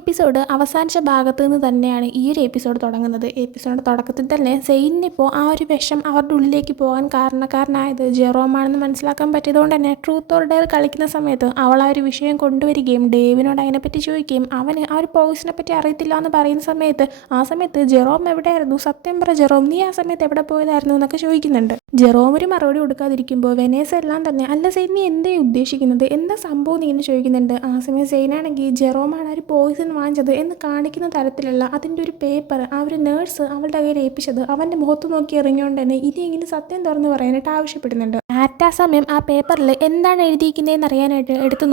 Episode അവസാനിച്ച ഭാഗത്ത് നിന്ന് തന്നെയാണ് ഈ ഒരു എപ്പിസോഡ് തുടങ്ങുന്നത്. എപ്പിസോഡിൻ്റെ തുടക്കത്തിൽ തന്നെ സെയിനിപ്പോൾ ആ ഒരു വിഷം അവരുടെ ഉള്ളിലേക്ക് പോകാൻ കാരണക്കാരനായത് ജെറോമാണെന്ന് മനസ്സിലാക്കാൻ പറ്റിയതുകൊണ്ട് തന്നെ ട്രൂത്ത് ഓർ ഡെയർ കളിക്കുന്ന സമയത്ത് അവൾ ആ ഒരു വിഷയം കൊണ്ടുവരികയും ഡേവിനോട് അതിനെപ്പറ്റി ചോദിക്കുകയും അവന് ആ ഒരു പോയിസിനെ പറ്റി അറിയത്തില്ല എന്ന് പറയുന്ന സമയത്ത് ആ സമയത്ത് ജെറോം എവിടെയായിരുന്നു, സത്യം പറ ജെറോം, നീ ആ സമയത്ത് എവിടെ പോയതായിരുന്നു എന്നൊക്കെ ചോദിക്കുന്നുണ്ട്. ജെറോം ഒരു മറുപടി കൊടുക്കാതിരിക്കുമ്പോൾ വെനേസ എല്ലാം തന്നെ അല്ല സെയിൻ നീ എന്തേ ഉദ്ദേശിക്കുന്നത്, എന്താ സംഭവം നീ എന്ന് ചോദിക്കുന്നുണ്ട്. ആ സമയം സെയിനാണെങ്കിൽ ജെറോമാണ് ഒരു പോയിസൺ വാങ്ങിച്ചത് എന്ന് കാണിക്കുന്ന തരത്തിലുള്ള അതിൻ്റെ ഒരു പേപ്പർ ആ ഒരു നേഴ്സ് അവളുടെ കയ്യിൽ ഏൽപ്പിച്ചത് അവൻ്റെ മുഖത്ത് നോക്കി എറിഞ്ഞുകൊണ്ട് തന്നെ ഇനിയെങ്കിലും സത്യം തുറന്ന് പറയാനായിട്ട് ആവശ്യപ്പെടുന്നുണ്ട്. ആറ്റ് ആ സമയം ആ പേപ്പറിൽ എന്താണ് എഴുതിയിരിക്കുന്നതെന്ന് അറിയാനായിട്ട് എടുത്ത്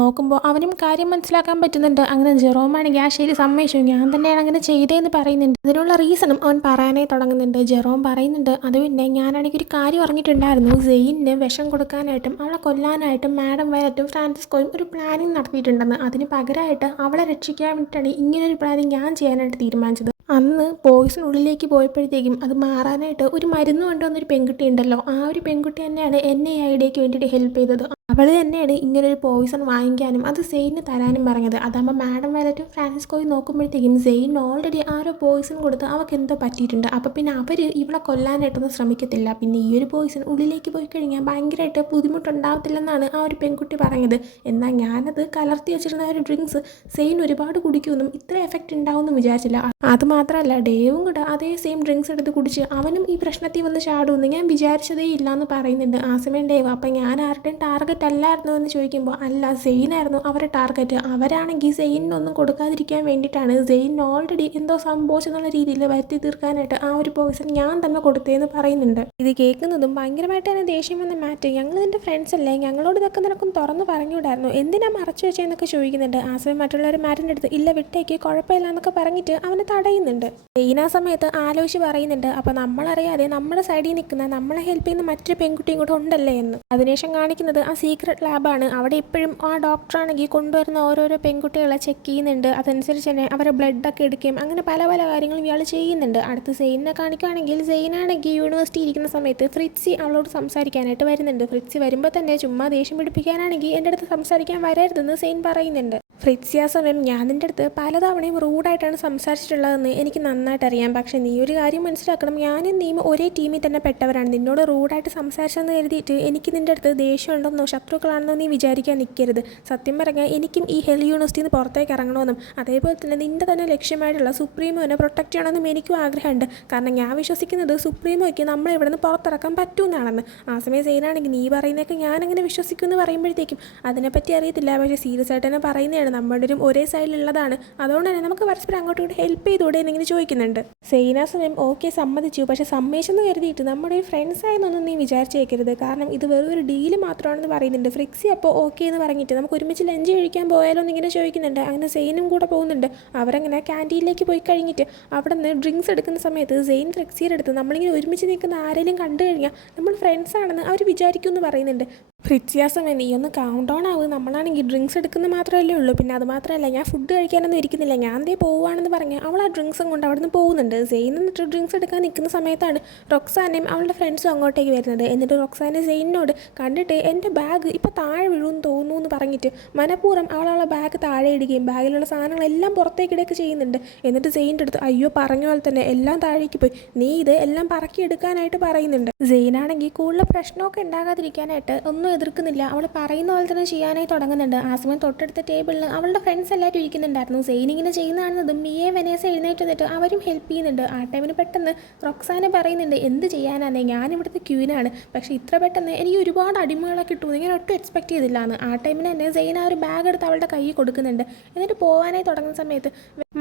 നോക്കുമ്പോൾ അവനും കാര്യം മനസ്സിലാക്കാൻ പറ്റുന്നുണ്ട്. അങ്ങനെ ജെറോമാണെങ്കിൽ ആ ശരി സമ്മതിച്ചു, ഞാൻ തന്നെയാണ് അങ്ങനെ ചെയ്തതെന്ന് പറയുന്നുണ്ട്. അതിനുള്ള റീസണും അവൻ പറയാനായി തുടങ്ങുന്നുണ്ട്. ജെറോം പറയുന്നുണ്ട് അത് പിന്നെ ഞാനാണെങ്കിൽ ഒരു കാര്യം അറിഞ്ഞിട്ടുണ്ടായിരുന്നു, സെയിനിന് വിഷം കൊടുക്കാനായിട്ടും അവളെ കൊല്ലാനായിട്ടും മാഡം വയലറ്റും ഫ്രാൻസിസ്കോയും ഒരു പ്ലാനിങ് നടത്തിയിട്ടുണ്ടെന്ന്. അതിന് പകരമായിട്ട് അവളെ രക്ഷിക്കാൻ വേണ്ടിയിട്ടാണ് ഇങ്ങനൊരു പ്ലാനിങ് ഞാൻ ചെയ്യാനായിട്ട് തീരുമാനിച്ചത്. അന്ന് പോയിസിനുള്ളിലേക്ക് പോയപ്പോഴത്തേക്കും അത് മാറാനായിട്ട് ഒരു മരുന്ന് കൊണ്ടുവന്നൊരു പെൺകുട്ടി ഉണ്ടല്ലോ, ആ ഒരു പെൺകുട്ടി തന്നെയാണ് എന്നെ ഈ ഐഡിയയ്ക്ക് വേണ്ടിയിട്ട് ഹെൽപ്പ് ചെയ്തത്. അവൾ തന്നെയാണ് ഇങ്ങനൊരു പോയിസൺ വാങ്ങിക്കാനും അത് സെയിന് തരാനും പറഞ്ഞത്. അതാകുമ്പോൾ മാഡം വയലറ്റും ഫ്രാൻസിസ്കോയും നോക്കുമ്പോഴത്തേക്കും സെയിൻ ഓൾറെഡി ആ ഒരു പോയിസൺ കൊടുത്ത് അവൾക്ക് എന്തോ പറ്റിയിട്ടുണ്ട്. അപ്പോൾ പിന്നെ അവർ ഇവളെ കൊല്ലാനായിട്ടൊന്നും ശ്രമിക്കത്തില്ല. പിന്നെ ഈ ഒരു പോയിസൺ ഉള്ളിലേക്ക് പോയി കഴിഞ്ഞാൽ ഭയങ്കരമായിട്ട് ബുദ്ധിമുട്ടുണ്ടാവത്തില്ലെന്നാണ് ആ ഒരു പെൺകുട്ടി പറഞ്ഞത്. എന്നാൽ ഞാനത് കലർത്തി വെച്ചിരുന്ന ഒരു ഡ്രിങ്ക്സ് സെയിൻ ഒരുപാട് കുടിക്കുമെന്നും ഇത്ര എഫക്റ്റ് ഉണ്ടാവുമെന്നും വിചാരിച്ചില്ല. അതുമാത്രമല്ല ഡേവും കൂടെ അതേ സെയിം ഡ്രിങ്ക്സ് എടുത്ത് കുടിച്ച് അവനും ഈ പ്രശ്നത്തിൽ വന്ന് ചാടുമെന്ന് ഞാൻ വിചാരിച്ചതേ ഇല്ല എന്ന് പറയുന്നുണ്ട്. ആ സമയം ഡേവ് അപ്പം ഞാൻ ആരുടെയും ടാർഗറ്റ് അല്ലായിരുന്നു എന്ന് ചോദിക്കുമ്പോൾ അല്ല സെയിനായിരുന്നു അവരുടെ ടാർഗറ്റ്. അവരാണെങ്കിൽ സെയിനൊന്നും കൊടുക്കാതിരിക്കാൻ വേണ്ടിയിട്ടാണ് സെയിൻ ഓൾറെഡി എന്തോ സംഭവിച്ചെന്നുള്ള രീതിയിൽ വരുത്തി തീർക്കാനായിട്ട് ആ ഒരു പോയിസൺ ഞാൻ തന്നെ കൊടുത്തതെന്ന് പറയുന്നുണ്ട്. ഇത് കേൾക്കുന്നതും ഭയങ്കരമായിട്ട് തന്നെ ദേഷ്യം വന്ന മാറ്റ്, ഞങ്ങൾ നിൻ്റെ ഫ്രണ്ട്സ് അല്ലേ, ഞങ്ങളോട് ഇതൊക്കെ നിനക്കും തുറന്ന് പറഞ്ഞുകൂടായിരുന്നു, എന്തിനാ മറച്ചു വെച്ചതെന്നൊക്കെ ചോദിക്കുന്നുണ്ട്. ആ സമയം മറ്റുള്ളവർ മാറ്റിൻ്റെ അടുത്ത് ഇല്ല വിട്ടേക്ക് കുഴപ്പമില്ല എന്നൊക്കെ പറഞ്ഞിട്ട് അവനെ തടയുന്നുണ്ട്. സെയിൻ ആ സമയത്ത് ആലോചിച്ച് പറയുന്നുണ്ട് അപ്പോൾ നമ്മളറിയാതെ നമ്മുടെ സൈഡിൽ നിൽക്കുന്ന നമ്മളെ ഹെൽപ്പ് ചെയ്യുന്ന മറ്റൊരു പെൺകുട്ടിയും കൂടെ ഉണ്ടല്ലേ എന്ന്. അതിനുശേഷം കാണിക്കുന്നത് ആ സീക്രട്ട് ലാബാണ്. അവിടെ ഇപ്പോഴും ആ ഡോക്ടറാണെങ്കിൽ കൊണ്ടുവരുന്ന ഓരോരോ പെൺകുട്ടികളെ ചെക്ക് ചെയ്യുന്നുണ്ട്. അതനുസരിച്ച് തന്നെ അവരെ ബ്ലഡൊക്കെ എടുക്കുകയും അങ്ങനെ പല പല കാര്യങ്ങളും ഇയാൾ ചെയ്യുന്നുണ്ട്. അടുത്ത് സെയിനെ കാണിക്കുകയാണെങ്കിൽ സെയിനാണെങ്കിൽ യൂണിവേഴ്സിറ്റി ഇരിക്കുന്ന സമയത്ത് ഫ്രിറ്റ്സി അവളോട് സംസാരിക്കാനായിട്ട് വരുന്നുണ്ട്. ഫ്രിറ്റ്സി വരുമ്പോൾ തന്നെ ചുമ്മാ ദേഷ്യം പിടിപ്പിക്കാനാണെങ്കിൽ എൻ്റെ അടുത്ത് സംസാരിക്കാൻ വരരുതെന്ന് സെയിൻ പറയുന്നുണ്ട്. ഫ്രിറ്റ്സി ആ സമയം ഞാൻ നിൻ്റെ അടുത്ത് പലതവണയും റൂഡായിട്ടാണ് സംസാരിച്ചിട്ടുള്ളതെന്ന് എനിക്ക് നന്നായിട്ട് അറിയാം, പക്ഷേ നീ ഒരു കാര്യം മനസ്സിലാക്കണം, ഞാനും നീയും ഒരേ ടീമിൽ തന്നെ പെട്ടവരാണ്. നിന്നോട് റൂഡായിട്ട് സംസാരിച്ചെന്ന് കരുതിയിട്ട് എനിക്ക് നിൻ്റെ അടുത്ത് ദേഷ്യമുണ്ടെന്നോ ശത്രുക്കളാണെന്നോ നീ വിചാരിക്കാൻ നിൽക്കരുത്. സത്യം പറഞ്ഞാൽ എനിക്കും ഈ ഹെൽ യൂണിവേഴ്സിറ്റിയിൽ നിന്ന് പുറത്തേക്ക് ഇറങ്ങണമെന്നും അതേപോലെ തന്നെ നിൻ്റെ തന്നെ ലക്ഷ്യമായിട്ടുള്ള സുപ്രീമോനെ പ്രൊട്ടക്റ്റ് ചെയ്യണമെന്നും എനിക്കും ആഗ്രഹമുണ്ട്. കാരണം ഞാൻ വിശ്വസിക്കുന്നത് സുപ്രീമോയ്ക്ക് നമ്മളെ ഇവിടെ നിന്ന് പുറത്തിറക്കാൻ പറ്റുമെന്നാണെന്ന്. ആ സമയം സെയിനാണെങ്കിൽ നീ പറയുന്നതൊക്കെ ഞാനങ്ങനെ വിശ്വസിക്കുമെന്ന് പറയുമ്പോഴത്തേക്കും അതിനെപ്പറ്റി അറിയത്തില്ല, പക്ഷേ സീരിയസ് ആയിട്ട് തന്നെ പറയുന്നതാണ്, നമ്മുടെ ഒരേ സൈഡിലുള്ളതാണ്, അതുകൊണ്ട് തന്നെ നമുക്ക് പരസ്പരം അങ്ങോട്ടും ഇങ്ങോട്ട് ഹെൽപ്പ് ചെയ്തൂടെ എന്നിങ്ങനെ ചോദിക്കുന്നുണ്ട്. സെയിന സമയം ഓക്കെ സമ്മതിച്ചു, പക്ഷെ സമ്മതിച്ചെന്ന് കരുതിയിട്ട് നമ്മുടെ ഫ്രണ്ട്സ് ആയെന്നൊന്നും നീ വിചാരിച്ചേക്കരുത്, കാരണം ഇത് വെറും ഒരു ഡീല് മാത്രമാണെന്ന് പറയുന്നുണ്ട്. ഫ്രിക്സി അപ്പോൾ ഓക്കെ എന്ന് പറഞ്ഞിട്ട് നമുക്ക് ഒരുമിച്ച് ലഞ്ച് കഴിക്കാൻ പോയാലോ എന്നിങ്ങനെ ചോദിക്കുന്നുണ്ട്. അങ്ങനെ സെയിനും കൂടെ പോകുന്നുണ്ട്. അവരങ്ങനെ ക്യാൻറ്റീനിലേക്ക് പോയി കഴിഞ്ഞിട്ട് അവിടെ നിന്ന് ഡ്രിങ്ക്സ് എടുക്കുന്ന സമയത്ത് സെയിൻ ഫ്രിക്സിയുടെ അടുത്ത് നമ്മളിങ്ങനെ ഒരുമിച്ച് നിൽക്കുന്ന ആരെങ്കിലും കണ്ടു കഴിഞ്ഞാൽ നമ്മൾ ഫ്രണ്ട്സ് ആണെന്ന് അവർ വിചാരിക്കുമെന്ന് പറയുന്നുണ്ട്. ഫ്രിറ്റ്സി ആ സമയം നീ ഒന്ന് കൗണ്ട് ഡൗൺ ആവും, നമ്മളാണെങ്കിൽ ഡ്രിങ്ക്സ് എടുക്കുന്നത് മാത്രമല്ലേ ഉള്ളൂ, പിന്നെ അത് മാത്രമല്ല ഞാൻ ഫുഡ് കഴിക്കാനൊന്നും ഇരിക്കുന്നില്ല, ഞാൻ ദേ പോവുകയാണെന്ന് പറഞ്ഞ് അവൾ ആ ഡ്രിങ്ക്സും കൊണ്ട് അവിടെ നിന്ന് പോകുന്നുണ്ട്. സെയിൻ എന്നിട്ട് ഡ്രിങ്ക്സ് എടുക്കാൻ നിൽക്കുന്ന സമയത്താണ് റൊക്സാനയും അവളുടെ ഫ്രണ്ട്സും അങ്ങോട്ടേക്ക് വരുന്നത്. എന്നിട്ട് റൊക്സാനെ സെയിനോട് കണ്ടിട്ട് എൻ്റെ ബാഗ് ഇപ്പോൾ താഴെ വീഴുമെന്ന് തോന്നുന്നു എന്ന് പറഞ്ഞിട്ട് മനഃപൂർവ്വം അവളെ ബാഗ് താഴെ ഇടുകയും ബാഗിലുള്ള സാധനങ്ങളെല്ലാം പുറത്തേക്ക് ഇടുകയൊക്കെ ചെയ്യുന്നുണ്ട്. എന്നിട്ട് സെയിൻ്റെ അടുത്ത് അയ്യോ പറഞ്ഞ പോലെ തന്നെ എല്ലാം താഴേക്ക് പോയി, നീ ഇത് എല്ലാം പറക്കി എടുക്കാനായിട്ട് പറയുന്നുണ്ട്. സെയിനാണെങ്കിൽ കൂടുതൽ പ്രശ്നമൊക്കെ ഉണ്ടാകാതിരിക്കാനായിട്ട് ഒന്നും എതിർക്കുന്നില്ല, അവൾ പറയുന്ന പോലെ തന്നെ ചെയ്യാനായി തുടങ്ങുന്നുണ്ട്. ആ സമയം തൊട്ടടുത്ത ടേബിളിൽ അവളുടെ ഫ്രണ്ട്സ് എല്ലാവരും ഇരിക്കുന്നുണ്ടായിരുന്നു. സെയിൻ ഇങ്ങനെ ചെയ്യുന്നതാണെന്നതും മിയെ വെനേസ എഴുന്നേറ്റ് വന്നിട്ട് അവരും ഹെൽപ്പ് ചെയ്യുന്നുണ്ട്. ആ ടൈമിന് പെട്ടെന്ന് റൊക്സാനെ പറയുന്നുണ്ട് എന്ത് ചെയ്യാനാണ്, ഞാനിവിടുത്തെ ക്യൂനാണ്, പക്ഷേ ഇത്ര പെട്ടെന്ന് എനിക്ക് ഒരുപാട് അടിമകളെ കിട്ടുമെന്ന് ഞാൻ ഒട്ടും എക്സ്പെക്ട് ചെയ്തില്ലാന്ന്. ആ ടൈമിന് തന്നെ സെയിൻ ആ ഒരു ബാഗ് എടുത്ത് അവളുടെ കയ്യിൽ കൊടുക്കുന്നുണ്ട്. എന്നിട്ട് പോകാനായി തുടങ്ങുന്ന സമയത്ത്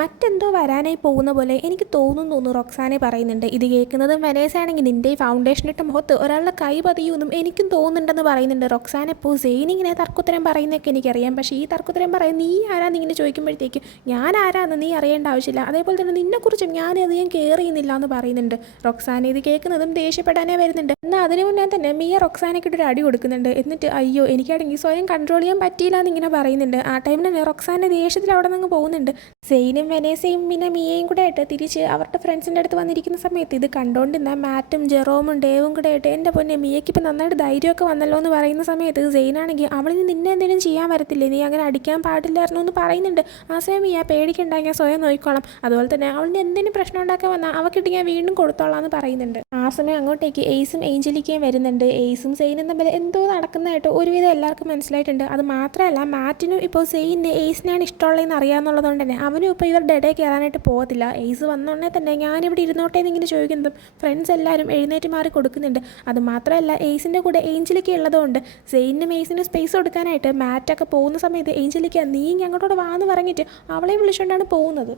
മറ്റെന്തോ വരാനായി പോകുന്ന പോലെ എനിക്ക് തോന്നുന്നു റൊക്സാനെ പറയുന്നുണ്ട്. ഇത് കേൾക്കുന്നത് വെനേസ ആണെങ്കിൽ നിൻ്റെ ഈ ഫൗണ്ടേഷൻ ഇട്ട മുഖത്ത് ഒരാളുടെ കൈ പതിയുമെന്നും എനിക്കും തോന്നുന്നുണ്ടെന്ന് പറയുന്നുണ്ട്. റൊക്സാനെ ഇപ്പോൾ സെയിൻ ഇങ്ങനെ തർക്കുത്തരം പറയുന്നതൊക്കെ എനിക്കറിയാം, പക്ഷേ ഈ തർക്കുത്തരം പറയാൻ നീ ആരാന്ന് ഇങ്ങനെ ചോദിക്കുമ്പോഴത്തേക്ക് ഞാൻ ആരാന്ന് നീ അറിയേണ്ട ആവശ്യമില്ല, അതേപോലെ തന്നെ നിന്നെക്കുറിച്ചും ഞാനധികം കെയർ ചെയ്യുന്നില്ല എന്ന് പറയുന്നുണ്ട്. റൊക്സാനെ ഇത് കേൾക്കുന്നതും ദേഷ്യപ്പെടാനേ വരുന്നുണ്ട്. എന്നാൽ അതിന് മുന്നേ തന്നെ മിയ റൊക്സാനയ്ക്കിട്ടൊരു അടി കൊടുക്കുന്നുണ്ട്. എന്നിട്ട് അയ്യോ എനിക്കാണെങ്കിൽ സ്വയം കൺട്രോൾ ചെയ്യാൻ പറ്റിയില്ല എന്നിങ്ങനെ പറയുന്നുണ്ട്. ആ ടൈമിൽ തന്നെ റൊക്സാൻ്റെ ദേഷ്യത്തിൽ അവിടെ നിന്ന് പോകുന്നുണ്ട്. സെയിനും സെയിനും വെനേസയും പിന്നെ മിയയും കൂടെ ആയിട്ട് തിരിച്ച് അവരുടെ ഫ്രണ്ട്സിൻ്റെ അടുത്ത് വന്നിരിക്കുന്ന സമയത്ത് ഇത് കണ്ടുകൊണ്ടിരുന്ന മാറ്റും ജെറോമും ഡേവും കൂടെ ആയിട്ട് എൻ്റെ പൊന്നെ മിയയ്ക്ക് ഇപ്പം നന്നായിട്ട് ധൈര്യമൊക്കെ വന്നല്ലോ എന്ന് പറയുന്ന സമയത്ത് സെയിനാണെങ്കിൽ അവളിന് നിന്നെ എന്തെങ്കിലും ചെയ്യാൻ വരത്തില്ലേ, നീ അങ്ങനെ അടിക്കാൻ പാടില്ലായിരുന്നു എന്ന് പറയുന്നുണ്ട്. ആ സമയം മിയ പേടിക്കുണ്ടാക്കി ഞാൻ സ്വയം നോക്കിക്കോളാം, അതുപോലെ തന്നെ അവളിന് എന്തെങ്കിലും പ്രശ്നം ഉണ്ടാക്കാൻ വന്നാൽ അവക്കിട്ട് ഞാൻ വീണ്ടും കൊടുത്തോളാം എന്ന് പറയുന്നുണ്ട്. ആ സമയം അങ്ങോട്ടേക്ക് എയ്സും ഏഞ്ചലിക്കയും വരുന്നുണ്ട്. എയ്സും സെയിനും തമ്മിൽ എന്തോ നടക്കുന്നതായിട്ട് ഒരുവിധം എല്ലാവർക്കും മനസ്സിലായിട്ടുണ്ട്. അത് മാത്രമല്ല മാറ്റിനും ഇപ്പോൾ സെയിന് എയ്സിനെയാണ് ഇഷ്ടമുള്ളതെന്ന് അറിയാമെന്നുള്ളതുകൊണ്ട് തന്നെ അവനും ഇപ്പോൾ ഇവരുടെ ഇടയിൽ കയറാനായിട്ട് പോകത്തില്ല. എയ്സ് വന്നോണ്ടേ തന്നെ ഞാനിവിടെ ഇരുന്നോട്ടെ എന്നിങ്ങനെ ചോദിക്കുന്നതും ഫ്രണ്ട്സ് എല്ലാവരും എഴുന്നേറ്റ് മാറി കൊടുക്കുന്നുണ്ട്. അത് മാത്രമല്ല എയ്സിൻ്റെ കൂടെ ഏഞ്ചലിക്ക ഉള്ളതുകൊണ്ട് സെയിനും എയ്സിനും സ്പേസ് കൊടുക്കാനായിട്ട് മാറ്റൊക്കെ പോകുന്ന സമയത്ത് ഏഞ്ചലിക്ക നീ അങ്ങോട്ടോട് വാന്ന് പറഞ്ഞിട്ട് അവളെ വിളിച്ചുകൊണ്ടാണ് പോകുന്നത്.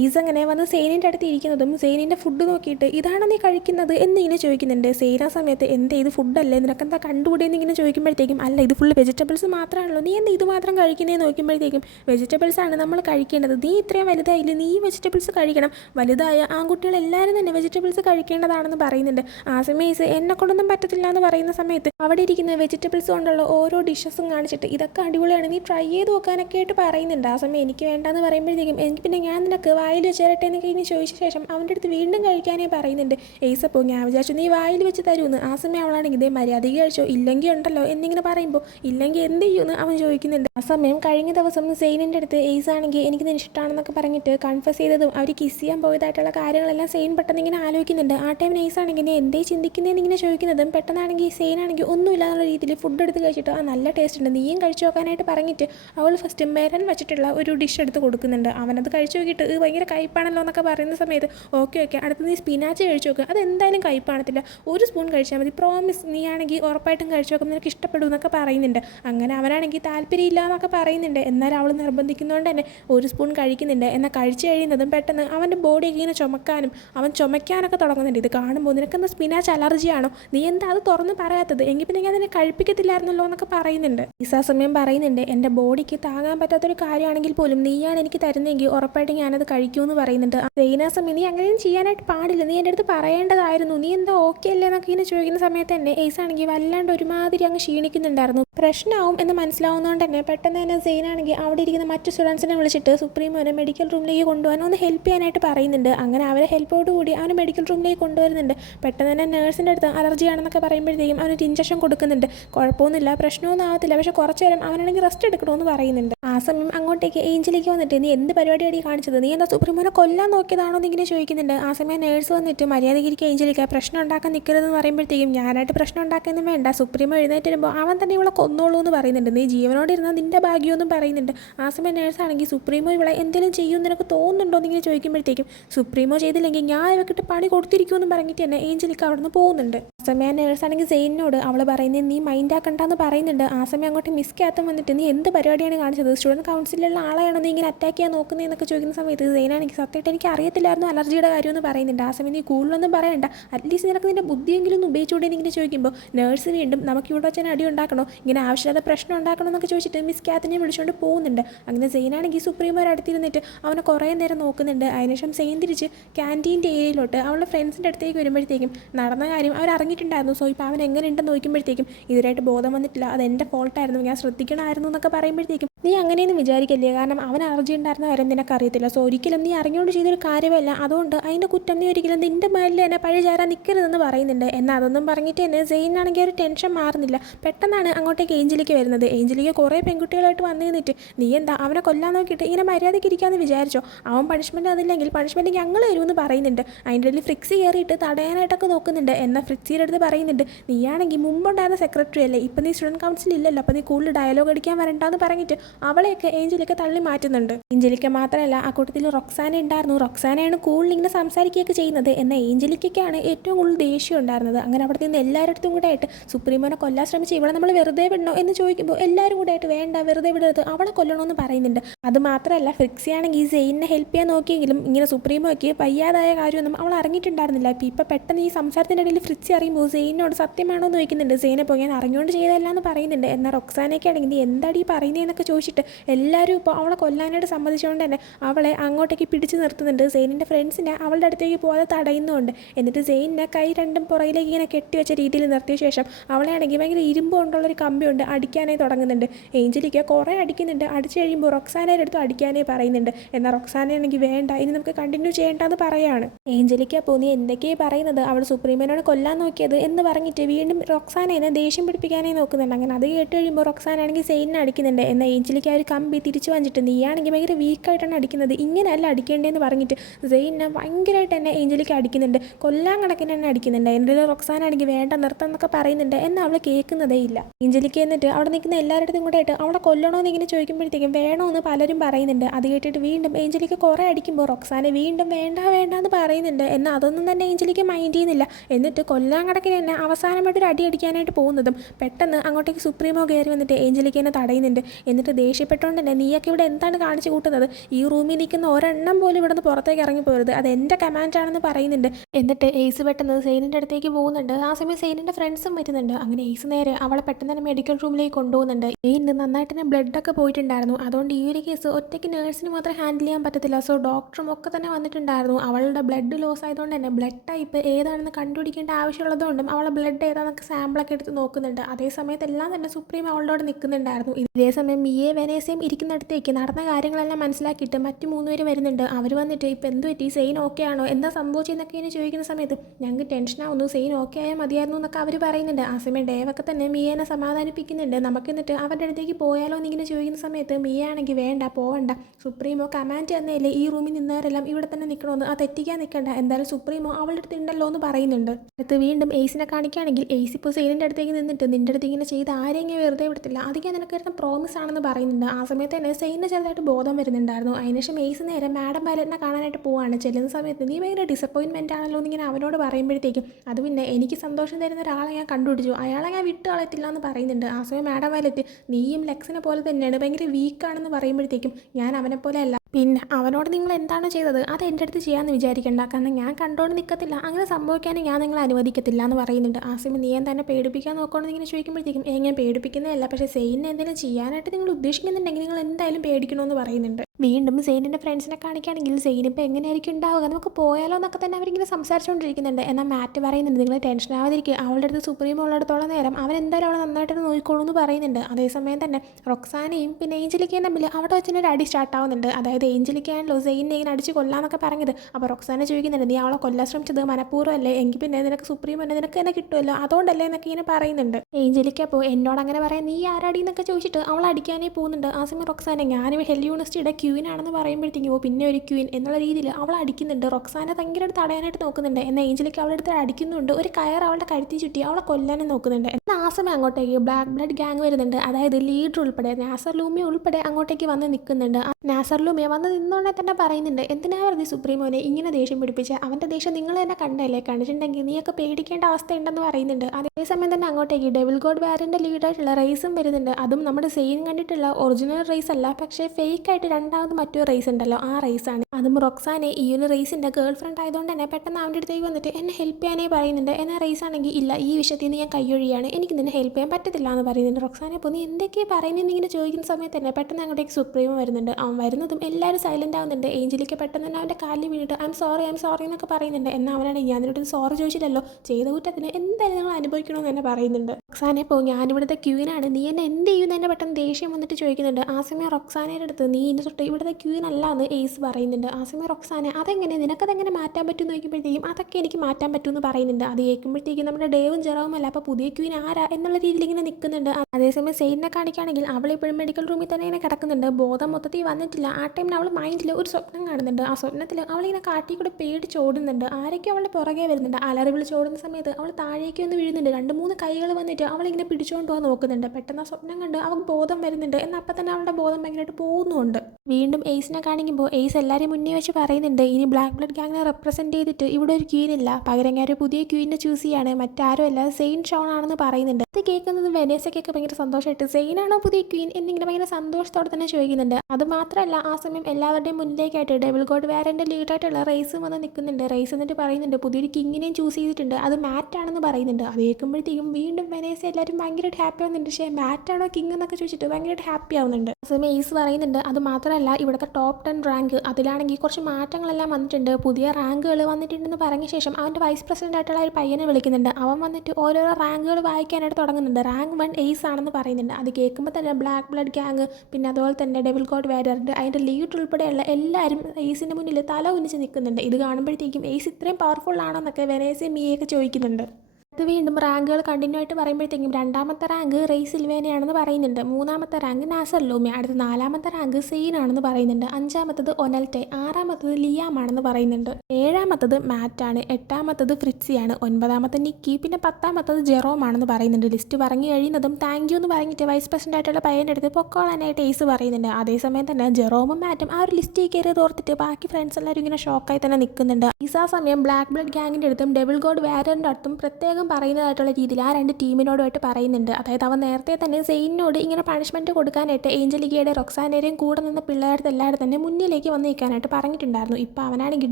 ഈസ് അങ്ങനെ വന്ന് സെയിനിൻ്റെ അടുത്ത് ഇരിക്കുന്നതും സെയിനിൻ്റെ ഫുഡ് നോക്കിയിട്ട് ഇതാണ് നീ കഴിക്കുന്നത് എന്നിങ്ങനെ ചോദിക്കുന്നുണ്ട്. സെയിൻ ആ സമയത്ത് എന്താ ഇത് ഫുഡല്ലേ, നിനക്കെന്താ കണ്ടുകൂടിയെന്ന് ഇങ്ങനെ ചോദിക്കുമ്പോഴത്തേക്കും അല്ല ഇത് ഫുള്ള് വെജിറ്റബിൾസ് മാത്രമാണല്ലോ, നീ എന്താ ഇത് മാത്രം കഴിക്കുന്നതെന്ന് നോക്കുമ്പോഴത്തേക്കും വെജിറ്റബിൾസാണ് നമ്മൾ കഴിക്കേണ്ടത്, നീ ഇത്രയും വലുതായില്ലേ, നീ വെജിറ്റബിൾസ് കഴിക്കണം, വലുതായ ആൺകുട്ടികളെല്ലാവരും തന്നെ വെജിറ്റബിൾസ് കഴിക്കേണ്ടതാണെന്ന് പറയുന്നുണ്ട്. ആ സമയം ഈസ് എന്നെ കൊണ്ടൊന്നും പറ്റത്തില്ല എന്ന് പറയുന്ന സമയത്ത് അവിടെ ഇരിക്കുന്ന വെജിറ്റബിൾസ് കൊണ്ടുള്ള ഓരോ ഡിഷസും കാണിച്ചിട്ട് ഇതൊക്കെ അടിപൊളിയാണ്, നീ ട്രൈ ചെയ്ത് നോക്കാനൊക്കെ ആയിട്ട് പറയുന്നുണ്ട്. ആ സമയം എനിക്ക് വേണ്ടാന്ന് പറയുമ്പോഴത്തേക്കും എനിക്ക് പിന്നെ ഞാൻ നിനക്ക് വായിൽ വെച്ചേരട്ടെ എന്നൊക്കെ ഇനി ചോദിച്ച ശേഷം അവൻ്റെ അടുത്ത് വീണ്ടും കഴിക്കാനേ പറയുന്നുണ്ട്. എയ്സ് അപ്പോൾ ഞാൻ വിചാരിച്ചു നീ വായിൽ വെച്ച് തരുമെന്ന്. ആ സമയം അവളാണെങ്കിൽ ഇതേ മര്യാദയ്ക്ക് കഴിച്ചോ ഇല്ലെങ്കിൽ ഉണ്ടല്ലോ എന്നിങ്ങനെ പറയുമ്പോൾ ഇല്ലെങ്കിൽ എന്ത് ചെയ്യുമെന്ന് അവൻ ചോദിക്കുന്നുണ്ട്. ആ സമയം കഴിഞ്ഞ ദിവസം സെയിനിൻ്റെ അടുത്ത് എയ്സ് ആണെങ്കിൽ എനിക്ക് നിന്നെ ഇഷ്ടമാണെന്നൊക്കെ പറഞ്ഞിട്ട് കൺഫസ് ചെയ്തതും അവർ കിസ് ചെയ്യാൻ പോയതായിട്ടുള്ള കാര്യങ്ങളെല്ലാം സെയിൻ പെട്ടെന്ന് ഇങ്ങനെ ആലോചിക്കുന്നുണ്ട്. ആ ടൈം എയ്സ് ആണെങ്കിൽ നീ എന്തേ ചിന്തിക്കുന്നതെന്ന് ഇങ്ങനെ ചോദിക്കുന്നതും പെട്ടെന്നാണെങ്കിൽ സെയിൻ ആണെങ്കിൽ ഒന്നുമില്ല എന്നുള്ള രീതിയിൽ ഫുഡ് എടുത്ത് കഴിച്ചിട്ട് ആ നല്ല ടേസ്റ്റ് ഉണ്ട് നീയും കഴിച്ചു നോക്കാനായിട്ട് പറഞ്ഞിട്ട് അവൾ ഫസ്റ്റ് മെരൻ വെച്ചിട്ടുള്ള ഒരു ഡിഷ് എടുത്ത് കൊടുക്കുന്നുണ്ട്. അവനത് കഴിച്ചു നോക്കിയിട്ട് ഇത് ഭയങ്കര കയ്പ്പാണല്ലോ എന്നൊക്കെ പറയുന്ന സമയത്ത് ഓക്കെ അടുത്ത് നീ സ്പിനാച്ച് കഴിച്ചു നോക്കുക, അതെന്തായാലും കയ്പ്പാണത്തില്ല, ഒരു സ്പൂൺ കഴിച്ചാൽ മതി, പ്രോമിസ്, നീ ആണെങ്കിൽ ഉറപ്പായിട്ടും കഴിച്ചു നോക്കും, നിനക്ക് ഇഷ്ടപ്പെടും എന്നൊക്കെ പറയുന്നുണ്ട്. അങ്ങനെ അവനാണെങ്കിൽ താല്പര്യമില്ല എന്നൊക്കെ പറയുന്നുണ്ട്. എന്നാൽ അവൾ നിർബന്ധിക്കുന്നതുകൊണ്ട് തന്നെ ഒരു സ്പൂൺ കഴിക്കുന്നുണ്ട്. എന്നാൽ കഴിച്ചു കഴിയുന്നതും പെട്ടെന്ന് അവൻ്റെ ബോഡിയൊക്കെ ഇങ്ങനെ ചുമക്കാനും അവൻ ചുമയ്ക്കാനൊക്കെ തുടങ്ങുന്നുണ്ട്. ഇത് കാണുമ്പോൾ നിനക്കെന്താ സ്പിനാച്ച് അലർജിയാണോ, നീ എന്താ അത് തുറന്ന് പറയാത്തത്, എങ്കിൽ പിന്നെ ഞാൻ അതിനെ കഴിപ്പിക്കത്തില്ലായിരുന്നല്ലോ എന്നൊക്കെ പറയുന്നുണ്ട്. ഈസാ സമയം പറയുന്നുണ്ട് എൻ്റെ ബോഡിക്ക് താങ്ങാൻ പറ്റാത്തൊരു കാര്യമാണെങ്കിൽ പോലും നീയാണ് എനിക്ക് തരുന്നതെങ്കിൽ ഉറപ്പായിട്ടും ഞാനത് കഴിക്കുമെന്ന് പറയുന്നുണ്ട്. സെയിന സമയം നീ അങ്ങനെയും ചെയ്യാനായിട്ട് പാടില്ല, നീ എൻ്റെ അടുത്ത് പറയേണ്ടതായിരുന്നു, നീ എന്താ ഓക്കെ അല്ലേ എന്നൊക്കെ ഇങ്ങനെ ചോദിക്കുന്ന സമയത്ത് തന്നെ എയ്സ് ആണെങ്കിൽ വല്ലാണ്ട് ഒരുമാതിരി അങ്ങ് ക്ഷീണിക്കുന്നുണ്ടായിരുന്നു. പ്രശ്നമാവും എന്ന് മനസ്സിലാവുന്നതുകൊണ്ട് തന്നെ പെട്ടെന്ന് തന്നെ സെയിനാണെങ്കിൽ അവിടെ ഇരിക്കുന്ന മറ്റു സ്റ്റുഡൻസിനെ വിളിച്ചിട്ട് സുപ്രീമോനെ മെഡിക്കൽ റൂമിലേക്ക് കൊണ്ടുപോകാൻ ഒന്ന് ഹെൽപ്പ് ചെയ്യാനായിട്ട് പറയുന്നുണ്ട്. അങ്ങനെ അവരെ ഹെൽപ്പോട് കൂടി അവന് മെഡിക്കൽ റൂമിലേക്ക് കൊണ്ടുവരുന്നുണ്ട്. പെട്ടെന്ന് തന്നെ നേഴ്സിൻ്റെ അടുത്ത് അലർജിയാണെന്നൊക്കെ പറയുമ്പോഴത്തേക്കും അവനൊരു ഇഞ്ചക്ഷൻ കൊടുക്കുന്നുണ്ട്. കുഴപ്പമൊന്നുമില്ല, പ്രശ്നമൊന്നും ആവത്തില്ല, പക്ഷേ കുറച്ച് നേരം അവനാണെങ്കിൽ റെസ്റ്റ് എടുക്കണമെന്ന് പറയുന്നുണ്ട്. ആ സമയം അങ്ങോട്ടേക്ക് ഏഞ്ചലിലേക്ക് വന്നിട്ട് നീ എന്ത് പരിപാടിയാണ് കാണിച്ചത്, നീ എന്താ സുപ്രീമോനെ കൊല്ലാൻ നോക്കിയതാണോ എന്നിങ്ങനെ ചോദിക്കുന്നുണ്ട്. ആ സമയം നേഴ്സ് വന്നിട്ട് മര്യാദയ്ക്ക് ഏഞ്ചലിക്ക പ്രശ്നം ഉണ്ടാക്കാൻ നിൽക്കരുതെന്ന് പറയുമ്പോഴത്തേക്കും ഞാനായിട്ട് പ്രശ്നം ഉണ്ടാക്കാനൊന്നും വേണ്ട, സുപ്രീമോ എഴുന്നേറ്റ് വരുമ്പോൾ അവൻ തന്നെ ഇവളെ കൊന്നോളൂ എന്ന് പറയുന്നുണ്ട്. നീ ജീവനോട് ഇരുന്നാൽ നിൻ്റെ ഭാഗ്യമൊന്നും പറയുന്നുണ്ട്. ആ സമയം നേഴ്സാണെങ്കിൽ സുപ്രീമോ ഇവളെ എന്തെങ്കിലും ചെയ്യുമെന്ന് നിനക്ക് തോന്നുന്നുണ്ടോ എന്നിങ്ങനെ ചോദിക്കുമ്പോഴത്തേക്കും സുപ്രീമോ ചെയ്തില്ലെങ്കിൽ ഞാൻ ഇവക്കിട്ട് പണി കൊടുത്തിരിക്കുമെന്ന് പറഞ്ഞിട്ട് തന്നെ ഏഞ്ചലിക്ക അവിടെ നിന്ന് പോകുന്നുണ്ട്. ആ സമയം നേഴ്സാണെങ്കിൽ സെയിനോട് അവൾ പറയുന്നത് നീ മൈൻഡ് ആക്കണ്ടെന്ന് പറയുന്നുണ്ട്. ആ സമയം അങ്ങോട്ട് മിസ് ക്യാത്തം വന്നിട്ട് നീ എന്ത് പരിപാടിയാണ് കാണിച്ചത്, സ്റ്റുഡൻറ്റ് കൗൺസിലുള്ള ആളെയാണോ നീ ഇങ്ങനെ അറ്റാക്ക് ചെയ്യാൻ നോക്കുന്നതെന്നൊക്കെ ചോദിക്കുന്ന സമയത്ത് സെയിനാണെങ്കിൽ സത്യമായിട്ട് എനിക്ക് അറിയത്തില്ലായിരുന്നു അലർജിയുടെ കാര്യമെന്ന് പറയുന്നുണ്ട്. ആ സമയം നീ കൂടുതലൊന്നും പറയണ്ട, അറ്റ്ലീസ്റ്റ് നിനക്ക് നിൻ്റെ ബുദ്ധിയെങ്കിലും ഒന്ന് ഉപയോഗിച്ചുകൂടെ എന്നിങ്ങനെ ചോദിക്കുമ്പോൾ നേഴ്സ് വീണ്ടും നമുക്ക് ഇവിടെ വെച്ചാൽ അടി ഉണ്ടാക്കണോ, ഇങ്ങനെ ആവശ്യമില്ലാത്ത പ്രശ്നം ഉണ്ടാക്കണോ എന്നൊക്കെ ചോദിച്ചിട്ട് മിസ് ക്യാത്തിനെ വിളിച്ചുകൊണ്ട് പോകുന്നുണ്ട്. അങ്ങനെ സെയിനാണെങ്കിൽ സുപ്രീമോ അടുത്തിരുന്നിട്ട് അവനെ കുറേ നേരം നോക്കുന്നുണ്ട്. അതിനുശേഷം സെയിൻ തിരിച്ച് ക്യാൻറ്റീൻ്റെ ഏരിയയിലോട്ട് അവളുടെ ഫ്രണ്ട്സിൻ്റെ അടുത്തേക്ക് വരുമ്പോഴത്തേക്കും നടന്ന കാര്യം അവർ അറിഞ്ഞിട്ടുണ്ടായിരുന്നു. സോ ഇപ്പോൾ അവൻ എങ്ങനെയുണ്ടെന്ന് നോക്കുമ്പോഴത്തേക്കും ഇതിനായിട്ട് ബോധം വന്നിട്ടില്ല, അത് എൻ്റെ ഫോൾട്ടായിരുന്നു, ഞാൻ ശ്രദ്ധിക്കണമായിരുന്നു എന്നൊക്കെ പറയുമ്പോഴത്തേക്കും നീ അങ്ങനെയൊന്നും വിചാരിക്കല്ലേ, കാരണം അവൻ അലർജി ഉണ്ടായിരുന്ന കാര്യം നിനക്കറിയത്തില്ല, സോ ഒരിക്കലും നീ അറിഞ്ഞുകൊണ്ട് ചെയ്തൊരു കാര്യമല്ല, അതുകൊണ്ട് അതിൻ്റെ കുറ്റം നീ ഒരിക്കലും നിൻ്റെ മേലിൽ തന്നെ പഴി ചേരാൻ നിൽക്കരുതെന്ന് പറയുന്നുണ്ട്. എന്നാൽ അതൊന്നും പറഞ്ഞിട്ട് തന്നെ സെയിനാണെങ്കിൽ ഒരു ടെൻഷൻ മാറുന്നില്ല. പെട്ടെന്നാണ് അങ്ങോട്ടേക്ക് ഏഞ്ചലിക്ക് വരുന്നത്. ഏഞ്ചലിക്ക് കുറേ പെൺകുട്ടികളായിട്ട് വന്നു നിന്നിട്ട് നീ എന്താ അവനെ കൊല്ലാൻ നോക്കിയിട്ട് ഇങ്ങനെ മര്യാദയ്ക്ക് ഇരിക്കാമെന്ന് വിചാരിച്ചോ, അവൻ പണിഷ്മെൻറ്റ് അതില്ലെങ്കിൽ പണിഷ്മെൻറ്റ് ഞങ്ങൾ തരുമെന്ന് പറയുന്നുണ്ട്. അതിൻ്റെ ഇടയിൽ ഫ്രിക്സി കയറിയിട്ട് തടയാനായിട്ടൊക്കെ നോക്കുന്നുണ്ട്. എന്നാൽ ഫ്രിക്സിയുടെ അടുത്ത് പറയുന്നുണ്ട് നീയാണെങ്കിൽ മുമ്പുണ്ടായിരുന്ന സെക്രട്ടറി അല്ലേ, ഇപ്പം നീ സ്റ്റുഡൻറ്റ് കൗൺസിൽ ഇല്ലല്ലോ, അപ്പോൾ നീ കൂടുതൽ ഡയലോഗ് അടിക്കാൻ വരണ്ടെന്ന് പറഞ്ഞിട്ട് അവളെയൊക്കെ ഏഞ്ചലിക്ക തള്ളി മാറ്റുന്നുണ്ട്. ഏഞ്ചലിക്ക മാത്രമല്ല ആ കൂട്ടത്തിൽ റൊക്സാന ഉണ്ടായിരുന്നു. റൊക്സാനയാണ് കൂടുതൽ ഇങ്ങനെ സംസാരിക്കുകയൊക്കെ ചെയ്യുന്നത്. എന്നാൽ ഏഞ്ചലിക്കയ്ക്കാണ് ഏറ്റവും കൂടുതൽ ദേഷ്യം ഉണ്ടായിരുന്നത്. അങ്ങനെ അവിടെ നിന്ന് എല്ലാവരുടെ അടുത്തും കൂടെ ആയിട്ട് സുപ്രീമോനെ കൊല്ലാൻ ശ്രമിച്ച് ഇവിടെ നമ്മൾ വെറുതെ വിടണോ എന്ന് ചോദിക്കുമ്പോൾ എല്ലാവരും കൂടെ ആയിട്ട് വേണ്ട വെറുതെ വിടരുത്, അവളെ കൊല്ലണമെന്ന് പറയുന്നുണ്ട്. അത് മാത്രമല്ല ഫ്രിക്സി ആണെങ്കിൽ സെയിനെ ഹെൽപ്പ് ചെയ്യാൻ നോക്കിയെങ്കിലും ഇങ്ങനെ സുപ്രീമോയ്ക്ക് വയ്യാതായ കാര്യമൊന്നും അവൾ അറിഞ്ഞിട്ടുണ്ടായിരുന്നില്ല. ഇപ്പം പെട്ടെന്ന് ഈ സംസാരത്തിൻ്റെ ഇടയിൽ ഫ്രിക്സി അറിയുമ്പോൾ സെയിനോട് സത്യമാണോ എന്ന് ചോദിക്കുന്നുണ്ട്. സെയിനെ പോയി ഞാൻ അറിഞ്ഞുകൊണ്ട് ചെയ്തതല്ല എന്ന് പറയുന്നുണ്ട്. എന്നാൽ റൊക്സാനയ്ക്കാണെങ്കിൽ നീ എന്താടി പറയുന്നതെന്നൊക്കെ ചോദിച്ചിട്ട് എല്ലാവരും ഇപ്പോൾ അവളെ കൊല്ലാനായിട്ട് സമ്മതിച്ചുകൊണ്ട് തന്നെ അവളെ അങ്ങോട്ടേക്ക് പിടിച്ച് നിർത്തുന്നുണ്ട്. സെയിനിൻ്റെ ഫ്രണ്ട്സിനെ അവളുടെ അടുത്തേക്ക് പോകാതെ തടയുന്നുണ്ട്. എന്നിട്ട് സെയിനിനെ കൈ രണ്ടും പുറയിലേക്ക് ഇങ്ങനെ കെട്ടിവെച്ച രീതിയിൽ നിർത്തിയ ശേഷം അവളെ ആണെങ്കിൽ ഭയങ്കര ഇരുമ്പ് കൊണ്ടുള്ളൊരു കമ്പിയുണ്ട് അടിക്കാനായി തുടങ്ങുന്നുണ്ട്. ഏഞ്ചലിക്ക് കുറേ അടിക്കുന്നുണ്ട്. അടിച്ചു കഴിയുമ്പോൾ റൊക്സാനയുടെ അടുത്ത് അടിക്കാനേ പറയുന്നുണ്ട്. എന്നാൽ റൊക്സാനയാണെങ്കിൽ വേണ്ട, ഇനി നമുക്ക് കണ്ടിന്യൂ ചെയ്യേണ്ടെന്ന് പറയാണ്. ഏഞ്ചലിക്ക് അപ്പോൾ നീ എന്തൊക്കെയാണ് പറയുന്നത്, അവൾ സുപ്രീമനോട് കൊല്ലാൻ നോക്കിയത് എന്ന് പറഞ്ഞിട്ട് വീണ്ടും റൊക്സാനേനെ ദേഷ്യം പിടിപ്പിക്കാനായി നോക്കുന്നുണ്ട്. അങ്ങനെ അത് കേട്ട് കഴിയുമ്പോൾ റൊക്സാനാണെങ്കിൽ സെയിനിനെ അടിക്കുന്നുണ്ട്. എന്നാൽ ഏഞ്ചലിക്ക് ആ ഒരു കമ്പി തിരിച്ചു വന്നിട്ട് നീയാണെങ്കിൽ ഭയങ്കര വീക്കായിട്ടാണ് അടിക്കുന്നത്, ഇങ്ങനെയല്ല അടിക്കേണ്ടതെന്ന് പറഞ്ഞിട്ട് സെയിനെ ഭയങ്കരമായിട്ട് തന്നെ ഏഞ്ചലിക്ക് അടിക്കുന്നുണ്ട്. കൊല്ലാൻ കണക്കിന് തന്നെ അടിക്കുന്നുണ്ട്. എൻ്റെ റൊക്സാനാണെങ്കിൽ വേണ്ട നിർത്തം എന്നൊക്കെ പറയുന്നുണ്ട്. എന്നാൽ അവൾ കേൾക്കുന്നതേ ഇല്ല. ഏഞ്ചലിക്ക് എന്നിട്ട് അവിടെ നിൽക്കുന്ന എല്ലാവരുടെയും കൂടെ ആയിട്ട് അവളെ കൊല്ലണോ എന്നിങ്ങനെ ചോദിക്കുമ്പോഴത്തേക്കും വേണമെന്ന് പലരും പറയുന്നുണ്ട്. അത് കേട്ടിട്ട് വീണ്ടും ഏഞ്ചലിക്ക് കുറേ അടിക്കുമ്പോൾ റൊക്സാനെ വീണ്ടും വേണ്ട വേണ്ട എന്ന് പറയുന്നുണ്ട്. എന്നാൽ അതൊന്നും തന്നെ ഏഞ്ചലിക്ക് മൈൻഡ് ചെയ്യുന്നില്ല. എന്നിട്ട് കൊല്ലാൻ കണക്കിന് തന്നെ അവസാനമായിട്ടൊരു അടി അടിക്കാനായിട്ട് പോകുന്നതും പെട്ടെന്ന് അങ്ങോട്ടേക്ക് സുപ്രീമോ കയറി വന്നിട്ട് ഏഞ്ചലിക്കിനെ തടയുന്നുണ്ട്. എന്നിട്ട് ദേഷ്യപ്പെട്ടുകൊണ്ട് തന്നെ നീയൊക്കെ ഇവിടെ എന്താണ് കാണിച്ചു കൂട്ടുന്നത്, ഈ റൂമിൽ നിൽക്കുന്ന ഒരെണ്ണം പോലും ഇവിടെ നിന്ന് പുറത്തേക്ക് ഇറങ്ങി പോരുത്, അത് എൻ്റെ കമാൻഡാണെന്ന് പറയുന്നുണ്ട്. എന്നിട്ട് എയ്സ് പെട്ടെന്ന് സെയിനിൻ്റെ അടുത്തേക്ക് പോകുന്നുണ്ട്. ആ സമയം സെയിനിൻ്റെ ഫ്രണ്ട്സും വരുന്നുണ്ട്. അങ്ങനെ എയ്സ് നേരെ അവളെ പെട്ടെന്ന് തന്നെ മെഡിക്കൽ റൂമിലേക്ക് കൊണ്ടുപോകുന്നുണ്ട്. സെയിനിന് നന്നായിട്ട് തന്നെ ബ്ലഡൊക്കെ പോയിട്ടുണ്ടായിരുന്നു. അതുകൊണ്ട് ഈ ഒരു കേസ് ഒറ്റയ്ക്ക് നേഴ്സിന് മാത്രം ഹാൻഡിൽ ചെയ്യാൻ പറ്റത്തില്ല. സോ ഡോക്ടറും ഒക്കെ തന്നെ വന്നിട്ടുണ്ടായിരുന്നു. അവളുടെ ബ്ലഡ് ലോസ് ആയതുകൊണ്ട് തന്നെ ബ്ലഡ് ടൈപ്പ് ഏതാണെന്ന് കണ്ടുപിടിക്കേണ്ട ആവശ്യമുള്ളതുകൊണ്ടും അവളെ ബ്ലഡ് ഏതാണെന്നൊക്കെ സാമ്പിളൊക്കെ എടുത്ത് നോക്കുന്നുണ്ട്. അതേ സമയത്ത് എല്ലാം തന്നെ സുപ്രീം അവളോട് നിൽക്കുന്നുണ്ടായിരുന്നു. ഇതേ സമയം മിയെ വെനേസയും ഇരിക്കുന്നിടത്തേക്ക് നടന്ന കാര്യങ്ങളെല്ലാം മനസ്സിലാക്കിയിട്ട് മറ്റു 3 പേര് വരുന്നുണ്ട്. അവർ വന്നിട്ട് ഇപ്പം എന്ത് പറ്റി, സെയിൻ ഓക്കെ ആണോ, എന്താ സംഭവിച്ചെന്നൊക്കെ ഇങ്ങനെ ചോദിക്കുന്ന സമയത്ത് ഞങ്ങൾക്ക് ടെൻഷനാവുന്നു, സെയിൻ ഓക്കെ ആയാൽ മതിയായിരുന്നു എന്നൊക്കെ അവർ പറയുന്നുണ്ട്. ആ സമയം ഡേവൊക്കെ തന്നെ മിയേനെ സമാധാനിപ്പിക്കുന്നുണ്ട്. നമുക്ക് എന്നിട്ട് അവരുടെ അടുത്തേക്ക് പോയാലോ എന്നിങ്ങനെ ചോദിക്കുന്ന സമയത്ത് മിയ ആണെങ്കിൽ വേണ്ട പോവണ്ട, സുപ്രീമോ കമാൻഡ് തന്നെയല്ലേ ഈ റൂമിൽ നിന്നവരെല്ലാം ഇവിടെ തന്നെ നിൽക്കണമെന്ന്, അത് തെറ്റിക്കാൻ നിൽക്കണ്ട, എന്തായാലും സുപ്രീമോ അവളുടെ അടുത്ത് ഉണ്ടല്ലോ എന്ന് പറയുന്നുണ്ട്. അടുത്ത് വീണ്ടും എയ്സിനെ കാണിക്കുകയാണെങ്കിൽ എയ്സ് ഇപ്പോൾ സെയിനിൻ്റെ അടുത്തേക്ക് നിന്നിട്ട് നിൻ്റെ അടുത്ത് ഇങ്ങനെ ചെയ്ത് ആരെയും വെറുതെ വിടത്തില്ല, അധികം നിനക്ക് വരുന്ന പ്രോമിസ് ആണെന്ന് പറയുന്നുണ്ട്. ആ സമയത്ത് തന്നെ സെയിനിന് ചെറുതായിട്ട് ബോധം വരുന്നുണ്ടായിരുന്നു. അതിനുശേഷം എയ്സ് നേരെ മാഡം വയലറ്റിനെ കാണാനായിട്ട് പോവാണ്. ചെല്ലുന്ന സമയത്ത് നീ ഭയങ്കര ഡിസപ്പോയിൻമെൻ്റ് ആണല്ലോ എന്നിങ്ങനെ അവനോട് പറയുമ്പോഴത്തേക്കും അത് പിന്നെ എനിക്ക് സന്തോഷം തരുന്ന ഒരാളെ ഞാൻ കണ്ടുപിടിച്ചു, അയാളെ ഞാൻ വിട്ട് കളയത്തില്ല എന്ന് പറയുന്നുണ്ട്. ആ സമയം മാഡം വയലറ്റ് നീയും ലെക്സിനെ പോലെ തന്നെയാണ് ഭയങ്കര വീക്കാണെന്ന് പറയുമ്പോഴത്തേക്കും ഞാൻ അവനെ പോലെ അല്ല, പിന്നെ അവനോട് നിങ്ങൾ എന്താണ് ചെയ്തത് അത് എൻ്റെ അടുത്ത് ചെയ്യാമെന്ന് വിചാരിക്കേണ്ട, കാരണം ഞാൻ കണ്ടോണ്ട് നിൽക്കത്തില്ല, അങ്ങനെ സംഭവിക്കാനും ഞാൻ നിങ്ങളെ അനുവദിക്കത്തില്ല എന്ന് പറയുന്നുണ്ട്. ആ സമയം നീ തന്നെ പേടിപ്പിക്കാൻ നോക്കുകയാണെന്ന് ഇങ്ങനെ ചോദിക്കുമ്പോഴത്തേക്കും ഞാൻ പേടിപ്പിക്കുന്നതല്ല, പക്ഷേ സെയിനെ എന്തെങ്കിലും ചെയ്യാനായിട്ട് നിങ്ങൾ ഉദ്ദേശിക്കുന്നുണ്ടെങ്കിൽ നിങ്ങൾ എന്തായാലും പേടിക്കണമെന്ന് പറയുന്നുണ്ട്. വീണ്ടും സെയിനിൻ്റെ ഫ്രണ്ട്സിനെ കാണിക്കുകയാണെങ്കിൽ സെയിൻ ഇപ്പോൾ എങ്ങനെയായിരിക്കും ഉണ്ടാവുക, നമുക്ക് പോയാലോ എന്നൊക്കെ തന്നെ അവരിങ്ങനെ സംസാരിച്ചുകൊണ്ടിരിക്കുന്നുണ്ട്. എന്നാൽ മാറ്റ് പറയുന്നുണ്ട് നിങ്ങൾ ടെൻഷൻ ആവാതിരിക്കുക, അവളുടെ അടുത്ത് സുപ്രീം ഉള്ളിടത്തോളം നേരം അവൻ എന്തായാലും അവളെ നന്നായിട്ട് നോക്കിക്കോളൂ എന്ന് പറയുന്നുണ്ട്. അതേസമയം തന്നെ റൊക്സാനയും പിന്നെ ഏഞ്ചലിക്കയും തമ്മിൽ അവിടെ വെച്ചിട്ട് ഒരു അടി സ്റ്റാർട്ട് ആവുന്നുണ്ട്. അതായത് ഏഞ്ചലിക്കാണല്ലോ സെയിനെ ഇങ്ങനെ അടിച്ച് കൊല്ലാന്നൊക്കെ പറഞ്ഞത്. അപ്പോൾ റൊക്സാന ചോദിക്കുന്നുണ്ട് നീ അവളെ കൊല്ലാൻ ശ്രമിച്ചത് മനഃപൂർവ്വം അല്ലേ, എങ്കിൽ പിന്നെ നിനക്ക് സുപ്രീം തന്നെ നിനക്ക് തന്നെ കിട്ടുമല്ലോ, അതുകൊണ്ടല്ലേ എന്നൊക്കെ ഇങ്ങനെ പറയുന്നുണ്ട്. ഏഞ്ചലിക്ക അപ്പോൾ എന്നോട് അങ്ങനെ പറയാൻ നീ ആരാടി എന്നൊക്കെ ചോദിച്ചിട്ട് അവൾ അടിക്കാനേ പോകുന്നുണ്ട്. ആ സമയം റൊക്സാന ഞാനും ഹെൽ യൂണിവേഴ്സിറ്റിയുടെ ക്യൂൻ ആണെന്ന് പറയുമ്പോഴത്തേക്കും പിന്നെ ഒരു ക്യൂൻ എന്നുള്ള രീതിയിൽ അവൾ അടിക്കുന്നുണ്ട്. റൊക്സാന ഭയങ്കരമായിട്ട് തടയാനായിട്ട് നോക്കുന്നുണ്ട്. എന്നാൽ ഏഞ്ചലിക്ക് അവളുടെ അടുത്ത് അടിക്കുന്നുണ്ട്. ഒരു കയർ അവളുടെ കഴുത്തി ചുറ്റി അവളെ കൊല്ലാനും നോക്കുന്നുണ്ട്. എന്നാൽ ആ സമയം അങ്ങോട്ടേക്ക് ബ്ലാക്ക് ബ്ലഡ് ഗ്യാങ് വരുന്നുണ്ട്. അതായത് ലീഡർ ഉൾപ്പെടെ നാസർ ലൂമിയ ഉൾപ്പെടെ അങ്ങോട്ടേക്ക് വന്ന് നിൽക്കുന്നുണ്ട്. നാസർ ലൂമിയ വന്ന് നിന്നോടെ തന്നെ പറയുന്നുണ്ട് എന്തിനാ വെറുതെ സുപ്രീമോനെ ഇങ്ങനെ ദേഷ്യം പിടിപ്പിച്ച്, അവൻ്റെ ദേഷ്യം നിങ്ങൾ തന്നെ കണ്ടല്ലേ, കണ്ടിട്ടുണ്ടെങ്കിൽ നീയൊക്കെ പേടിക്കേണ്ട അവസ്ഥയുണ്ടെന്ന് പറയുന്നുണ്ട്. അതേസമയം തന്നെ അങ്ങോട്ടേക്ക് ഡെവിൾ ഗോഡ് വാരിൻ്റെ ലീഡായിട്ടുള്ള റേസും വരുന്നുണ്ട്. അതും നമ്മുടെ സെയിൻ കണ്ടിട്ടുള്ള ഒറിജിനൽ റേസ് അല്ല, പക്ഷേ ഫേക്കായിട്ട് രണ്ടാമത് മറ്റൊരു റേസ് ഉണ്ടല്ലോ ആ റേസാണ്. അതും റൊക്സാനെ ഈ ഒരു റേസിൻ്റെ ഗേൾ ഫ്രണ്ട് ആയതുകൊണ്ട് തന്നെ പെട്ടെന്ന് അവൻ്റെ അടുത്തേക്ക് വന്നിട്ട് എന്നെ ഹെൽപ്പ് ചെയ്യാനേ പറയുന്നുണ്ട്. എന്നാൽ റേസ് ആണെങ്കിൽ ഇല്ല, ഈ വിഷയത്തിൽ നിന്ന് ഞാൻ കയ്യൊഴിയാണ്, എനിക്ക് നിന്നെ ഹെൽപ്പ് ചെയ്യാൻ പറ്റത്തില്ല എന്ന് പറയുന്നുണ്ട്. റൊക്സാനെ അപ്പോൾ നീ എന്തൊക്കെയാണ് പറയുന്നതെന്ന് ഇങ്ങനെ ചോദിക്കുന്ന സമയത്ത് തന്നെ പെട്ടെന്ന് അങ്ങോട്ടേക്ക് സുപ്രീം വരുന്നുണ്ട്. അവൻ വരുന്നതും എല്ലാവരും സൈലൻ്റ് ആവുന്നുണ്ട്. ഏഞ്ചലിക്ക് പെട്ടെന്ന് തന്നെ അവൻ്റെ കാലിൽ വീണിട്ട് ഐ എം സോറി എന്നൊക്കെ പറയുന്നുണ്ട്. എന്നാൽ അവനാണ് ഞാൻ നിന്നോട് സോറി ചോദിച്ചില്ലല്ലോ, ചെയ്ത കുറ്റത്തിന് എന്തായാലും നിങ്ങൾ അനുഭവിക്കണമെന്ന് തന്നെ പറയുന്നുണ്ട്. റൊക്സാനെ ഇപ്പോൾ ഞാനിവിടുത്തെ ക്യൂനാണ്, നീ എന്നെ എന്ത് ചെയ്യുമെന്ന് തന്നെ പെട്ടെന്ന് ദേഷ്യം വന്നിട്ട് ചോദിക്കുന്നുണ്ട്. ആ സമയം റൊക്സാനയുടെ അടുത്ത് നീ ഇനി തൊട്ട് ഇവിടുത്തെ ക്യൂൻ അല്ല എന്ന് എയ്സ് പറയുന്നുണ്ട്. ആ സമയം റൊക്സാനെ അതെങ്ങനെ നിനക്കതെങ്ങനെ മാറ്റാൻ പറ്റുമെന്ന് ചോദിക്കുമ്പോഴത്തേക്കും അതൊക്കെ എനിക്ക് മാറ്റാൻ പറ്റുമെന്ന് പറയുന്നുണ്ട്. അത് കേൾക്കുമ്പോഴത്തേക്കും നമ്മുടെ ഡേവും ജെറോവും അല്ല അപ്പോൾ പുതിയ ക്യൂൻ ആരാ എന്നുള്ള രീതിയിൽ ഇങ്ങനെ നിൽക്കുന്നുണ്ട്. അതേസമയം സെയിനെ കാണിക്കുകയാണെങ്കിൽ അവൾ ഇപ്പോഴും മെഡിക്കൽ റൂമിൽ തന്നെ ഇങ്ങനെ കിടക്കുന്നുണ്ട്. ബോധം മൊത്തത്തിൽ വന്നിട്ടില്ല. ആ ടൈമിൽ അവൾ മൈൻഡിൽ ഒരു സ്വപ്നം കാണുന്നുണ്ട്. ആ സ്വപ്നത്തിൽ അവളിങ്ങനെ കാട്ടി കൂടെ പേടിച്ചോടുന്നുണ്ട്. ആരൊക്കെ അവളുടെ പുറകെ വരുന്നുണ്ട്. അലറി വിളിച്ചോടുന്ന സമയത്ത് അവൾ താഴേക്ക് ഒന്ന് വീഴുന്നുണ്ട്. 2-3 കൈകൾ വന്നിട്ട് അവളിങ്ങനെ പിടിച്ചുകൊണ്ട് പോകാൻ നോക്കുന്നുണ്ട്. പെട്ടെന്ന് ആ സ്വപ്നം കണ്ട് അവൾക്ക് ബോധം വരുന്നുണ്ട്. എന്നാൽ അപ്പം തന്നെ അവളുടെ ബോധം ഭയങ്കരമായിട്ട് പോകുന്നുണ്ട്. വീണ്ടും എയ്സിനെ കാണിക്കുമ്പോൾ എയ്സ് എല്ലാവരെയും മുന്നേ വെച്ച് പറയുന്നുണ്ട് ഇനി ബ്ലാക്ക് ബ്ലഡ് ഗ്യാങ്ങിനെ റെപ്രസെൻറ്റ് ചെയ്തിട്ട് ഇവിടെ ഒരു ക്വീൻ ഇല്ല, പകരം ഞാൻ ഒരു പുതിയ ക്വീനെ ചൂസ് ചെയ്യാണ്, മറ്റാരും അല്ല സെയിൻ ഷോൺ ആണെന്ന് പറയുന്നുണ്ട്. ഇത് കേൾക്കുന്നത് വെനേസയ്ക്കൊക്കെ ഭയങ്കര സന്തോഷമായിട്ട് സെയിനാണോ പുതിയ ക്വീൻ എന്നിങ്ങനെ ഭയങ്കര സന്തോഷത്തോടെ തന്നെ ചോദിക്കുന്നുണ്ട്. അത് മാത്രമല്ല ആ സമയം എല്ലാവരുടെയും മുന്നിലേക്കായിട്ട് ഡബിൾ ഗോഡ് വാരൻ്റെ ലീഡറായിട്ടുള്ള റേസും വന്ന് നിൽക്കുന്നുണ്ട്. റേസ് എന്നിട്ട് പറയുന്നുണ്ട് പുതിയൊരു കിങ്ങിനെയും ചൂസ് ചെയ്തിട്ടുണ്ട്, അത് മാറ്റ് ആണെന്ന് പറയുന്നുണ്ട്. അത് കേൾക്കുമ്പോഴത്തേക്കും വീണ്ടും വെനേസ എല്ലാവരും ഭയങ്കരമായിട്ട് ഹാപ്പി ആവുന്നുണ്ട്. പക്ഷേ മാറ്റ് ആണോ കിങ് എന്നൊക്കെ ചോദിച്ചിട്ട് ഭയങ്കരമായിട്ട് ഹാപ്പി ആവുന്നുണ്ട്. ആ സമയം എയ്സ് പറയുന്നുണ്ട് അത് മാത്രമല്ല ഇവിടുത്തെ ടോപ്പ് 10 റാങ്ക് അതിലാണെങ്കിൽ കുറച്ച് മാറ്റങ്ങളെല്ലാം വന്നിട്ടുണ്ട്, പുതിയ റാങ്കുകൾ വന്നിട്ടുണ്ടെന്ന് പറഞ്ഞ ശേഷം അവൻ്റെ വൈസ് പ്രസിഡന്റ് ആയിട്ടുള്ള ഒരു പയ്യനെ വിളിക്കുന്നുണ്ട്. അവൻ വന്നിട്ട് ഓരോരോ റാങ്കുകൾ വായിക്കാനായിട്ട് തുടങ്ങുന്നുണ്ട്. റാങ്ക് 1 എയ്സ് ആണെന്ന് പറയുന്നുണ്ട്. അത് കേൾക്കുമ്പോൾ തന്നെ ബ്ലാക്ക് ബ്ലഡ് ഗ്യാങ് പിന്നെ അതുപോലെ തന്നെ ഡെവിൾ ഗോഡ് വാരിയറിൻ്റെ അതിൻ്റെ ലീഡ് ഉൾപ്പെടെയുള്ള എല്ലാവരും എയ്സിൻ്റെ മുന്നിൽ തല ഉന്നിച്ച് നിൽക്കുന്നുണ്ട്. ഇത് കാണുമ്പോഴത്തേക്കും എയ്സ് ഇത്രയും പവർഫുൾ ആണോ എന്നൊക്കെ വെനേസയും മിയയൊക്കെ ചോദിക്കുന്നുണ്ട്. അത് വീണ്ടും റാങ്കുകൾ കണ്ടിന്യൂ ആയിട്ട് പറയുമ്പോഴത്തേക്കും രണ്ടാമത്തെ റാങ്ക് റെയ് സിൽവേനയാണെന്ന് പറയുന്നുണ്ട്, മൂന്നാമത്തെ റാങ്ക് നാസർ ലൂമിയ, അടുത്ത നാലാമത്തെ റാങ്ക് സെയിൻ ആണെന്ന് പറയുന്നുണ്ട്, അഞ്ചാമത്തത് ഒനൽറ്റെ, ആറാമത്തത് ലിയാം ആണെന്ന് പറയുന്നുണ്ട്, ഏഴാമത്തത് മാറ്റാണ്, എട്ടാമത്തത് ഫ്രിറ്റ്സിയാണ്, ഒൻപതാമത്തെ നിക്കി, പിന്നെ പത്താമത്തത് ജെറോം ആണെന്ന് പറയുന്നുണ്ട്. ലിസ്റ്റ് പറഞ്ഞു കഴിയുന്നതും താങ്ക് യു എന്ന് പറഞ്ഞിട്ട് വൈസ് പ്രസിഡന്റ് ആയിട്ടുള്ള പയ്യൻ്റെ അടുത്ത് പൊക്കോളാനായിട്ട് എയ്സ് പറയുന്നുണ്ട്. അതേസമയം തന്നെ ജെറോമും മാറ്റും ആ ഒരു ലിസ്റ്റിൽ കയറി തോർത്തിട്ട് ബാക്കി ഫ്രണ്ട്സ് എല്ലാവരും ഇങ്ങനെ ഷോക്കായി തന്നെ നിൽക്കുന്നുണ്ട്. ഈസ് ആ സമയം ബ്ലാക്ക് ബ്ലഡ് ഗ്യാങ്ങിൻ്റെ അടുത്തും ഡെവിൾ ഗോഡ് വാരിയറിൻ്റെ അടുത്തും പ്രത്യേകം പറയുന്നതായിട്ടുള്ള രീതിയിൽ ആ രണ്ട് ടീമിനോടുമായിട്ട് പറയുന്നുണ്ട്. അതായത് അവൻ നേരത്തെ തന്നെ സെയിനോട് ഇങ്ങനെ പണിഷ്മെൻറ്റ് കൊടുക്കാനായിട്ട് ഏഞ്ചലിക്കയുടെ റൊക്സാനേരെയും കൂടെ നിന്ന് പിള്ളേരുടെ എല്ലാവരും തന്നെ മുന്നിലേക്ക് വന്ന് നിൽക്കാനായിട്ട് പറഞ്ഞിട്ടുണ്ടായിരുന്നു. ഇപ്പോൾ അവനാണെങ്കിൽ